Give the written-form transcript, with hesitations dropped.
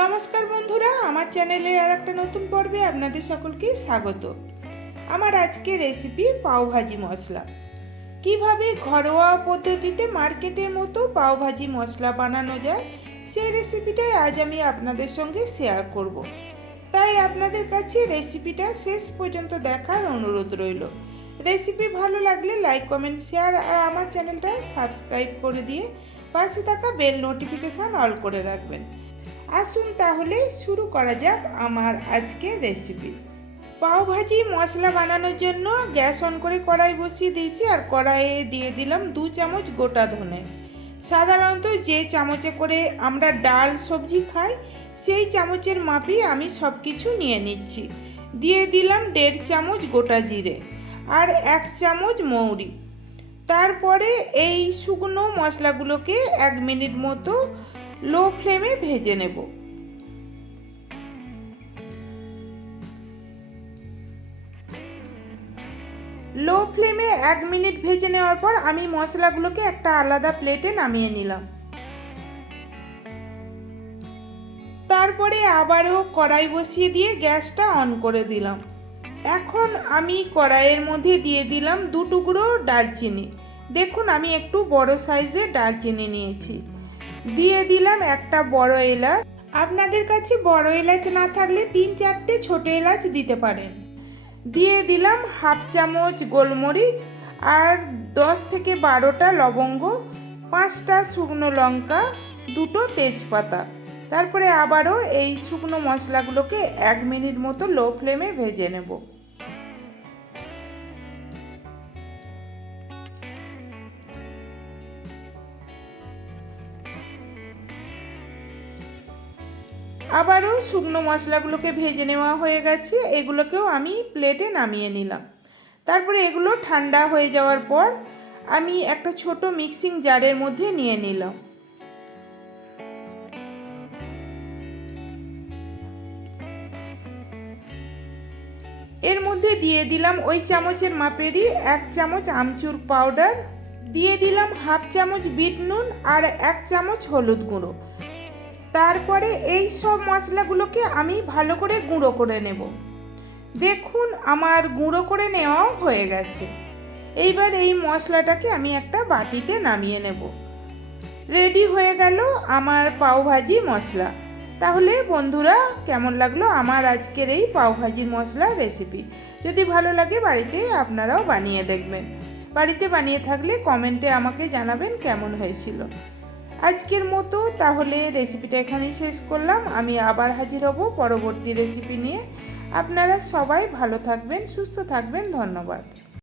নমস্কার বন্ধুরা, আমার চ্যানেলের আর একটা নতুন পর্বে আপনাদের সকলকে স্বাগত। আমার আজকের রেসিপি পাওভাজি মশলা। কিভাবে ঘরোয়া পদ্ধতিতে মার্কেটের মতো পাওভাজি মশলা বানানো যায় সেই রেসিপিটাই আজ আমি আপনাদের সঙ্গে শেয়ার করব। তাই আপনাদের কাছে রেসিপিটা শেষ পর্যন্ত দেখার অনুরোধ রইল। রেসিপি ভালো লাগলে লাইক, কমেন্ট, শেয়ার আর আমার চ্যানেলটা সাবস্ক্রাইব করে দিয়ে পাশে থাকা বেল নোটিফিকেশান অল করে রাখবেন। আসুন তাহলে শুরু করা যাক আমার আজকের রেসিপি। পাওভাজি মশলা বানানোর জন্য গ্যাস অন করে কড়াই বসিয়ে দিয়েছি আর কড়াইয়ে দিয়ে দিলাম 2 চামচ গোটা ধনে। সাধারণত যে চামচে করে আমরা ডাল সবজি খাই সেই চামচের মাপেই আমি সব কিছু নিয়ে নিচ্ছি। দিয়ে দিলাম 1.5 চামচ গোটা জিরে আর 1 চামচ মৌরি। তারপরে এই শুকনো মশলাগুলোকে 1 মিনিট মতো লো ফ্লেমে ভেজে নেব। লো ফ্লেমে 1 মিনিট ভেজে নেওয়ার পর আমি মশলাগুলোকে একটা আলাদা প্লেটে নামিয়ে নিলাম। তারপরে আবারও কড়াই বসিয়ে দিয়ে গ্যাসটা অন করে দিলাম। এখন আমি কড়াইয়ের মধ্যে দিয়ে দিলাম 2 টুকরো দারচিনি। দেখুন আমি একটু বড় সাইজের দারচিনি নিয়েছি। দিয়ে দিলাম একটা বড় এলাচ। আপনাদের কাছে বড় এলাচ না থাকলে 3-4টে ছোট এলাচ দিতে পারেন। দিয়ে দিলাম 1/2 চামচ গোলমরিচ আর 10 থেকে 12টা লবঙ্গ, 5টা শুকনো লঙ্কা, 2টো তেজপাতা। তারপরে আবারও এই শুকনো মশলাগুলোকে 1 মিনিট মতো লো ফ্লেমে ভেজে নেব। আবারও শুকনো মশলাগুলোকে ভেজে নেওয়া হয়ে গেছে, এগুলোকেও আমি প্লেটে নামিয়ে নিলাম। তারপরে এগুলো ঠান্ডা হয়ে যাওয়ার পর আমি একটা ছোট মিক্সিং জারের মধ্যে নিয়ে নিলাম। এর মধ্যে দিয়ে দিলাম ওই চামচের মাপেরই 1 চামচ আমচুর পাউডার, দিয়ে দিলাম 1/2 চামচ বিট নুন আর 1 চামচ হলুদ গুঁড়ো। তারপরে এই সব মশলাগুলোকে আমি ভালো করে গুঁড়ো করে নেব। দেখুন আমার গুঁড়ো করে নেওয়াও হয়ে গেছে। এইবার এই মশলাটাকে আমি একটা বাটিতে নামিয়ে নেব। রেডি হয়ে গেল আমার পাওভাজি মশলা। তাহলে বন্ধুরা, কেমন লাগলো আমার আজকের এই পাওভাজি মশলা রেসিপি? যদি ভালো লাগে বাড়িতে আপনারাও বানিয়ে দেখবেন। বাড়িতে বানিয়ে থাকলে কমেন্টে আমাকে জানাবেন কেমন হয়েছিল। আজকের মতো তাহলে রেসিপিটা এখানেই শেষ করলাম। আমি আবার হাজির হব পরবর্তী রেসিপি নিয়ে। আপনারা সবাই ভালো থাকবেন, সুস্থ থাকবেন। ধন্যবাদ।